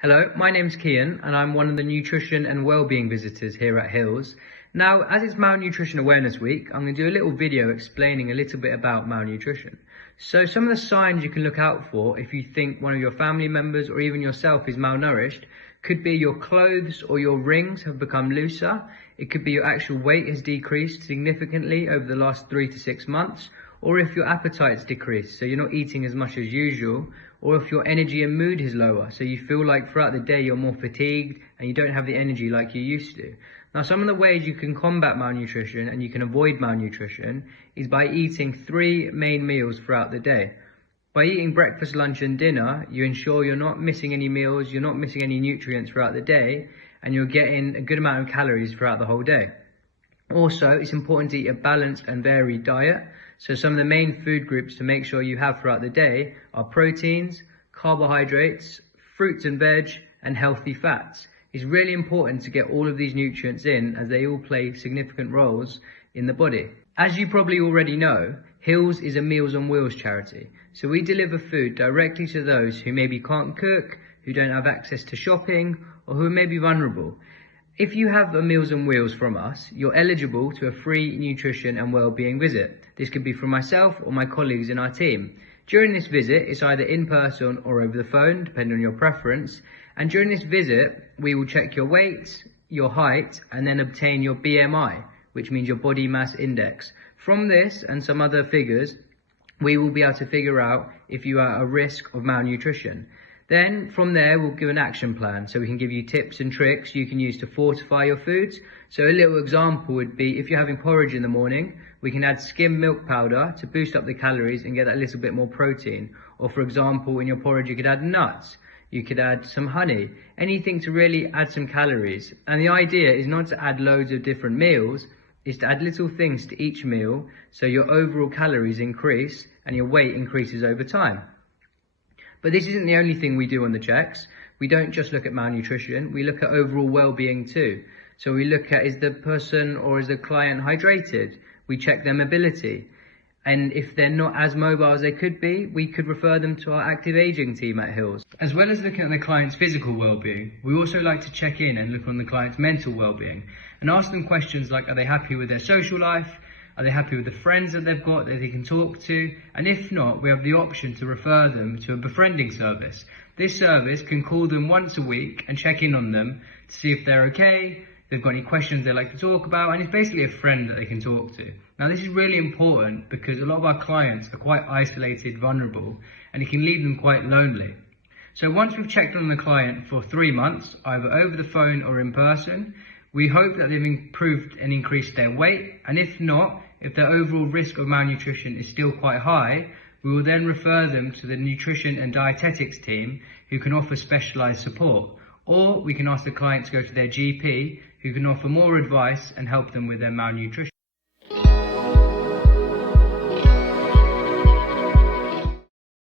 Hello, my name's Kian and I'm one of the nutrition and wellbeing visitors here at HILS. Now, as it's Malnutrition Awareness Week, I'm going to do a little video explaining a little bit about malnutrition. So some of the signs you can look out for if you think one of your family members or even yourself is malnourished could be your clothes or your rings have become looser. It could be your actual weight has decreased significantly over the last 3 to 6 months, or if your appetite's decreased, so you're not eating as much as usual, or if your energy and mood is lower, so you feel like throughout the day you're more fatigued and you don't have the energy like you used to. Now, some of the ways you can combat malnutrition and you can avoid malnutrition is by eating 3 main meals throughout the day. By eating breakfast, lunch and dinner, you ensure you're not missing any meals, you're not missing any nutrients throughout the day, and you're getting a good amount of calories throughout the whole day. Also, it's important to eat a balanced and varied diet. So some of the main food groups to make sure you have throughout the day are proteins, carbohydrates, fruits and veg, and healthy fats. It's really important to get all of these nutrients in as they all play significant roles in the body. As you probably already know, HILS is a Meals on Wheels charity. So we deliver food directly to those who maybe can't cook, who don't have access to shopping, or who may be vulnerable. If you have a Meals on Wheels from us, you're eligible to a free nutrition and wellbeing visit. This could be from myself or my colleagues in our team. During this visit, it's either in person or over the phone, depending on your preference. And during this visit, we will check your weight, your height, and then obtain your BMI, which means your body mass index. From this and some other figures, we will be able to figure out if you are at a risk of malnutrition. Then from there, we'll give an action plan. So we can give you tips and tricks you can use to fortify your foods. So a little example would be if you're having porridge in the morning, we can add skim milk powder to boost up the calories and get that little bit more protein. Or for example, in your porridge, you could add nuts. You could add some honey, anything to really add some calories. And the idea is not to add loads of different meals, is to add little things to each meal so your overall calories increase and your weight increases over time. But this isn't the only thing we do on the checks. We don't just look at malnutrition, we look at overall well-being too. So we look at, is the person or is the client hydrated? We check their mobility. And if they're not as mobile as they could be, we could refer them to our active aging team at HILS. As well as looking at the client's physical well-being, we also like to check in and look on the client's mental well-being and ask them questions like, are they happy with their social life? Are they happy with the friends that they've got that they can talk to? And if not, we have the option to refer them to a befriending service. This service can call them once a week and check in on them to see if they're okay, if they've got any questions they like to talk about, and it's basically a friend that they can talk to. Now, this is really important because a lot of our clients are quite isolated, vulnerable, and it can leave them quite lonely. So once we've checked on the client for 3 months, either over the phone or in person, we hope that they've improved and increased their weight, and if not, if their overall risk of malnutrition is still quite high, we will then refer them to the nutrition and dietetics team who can offer specialised support. Or we can ask the client to go to their GP who can offer more advice and help them with their malnutrition.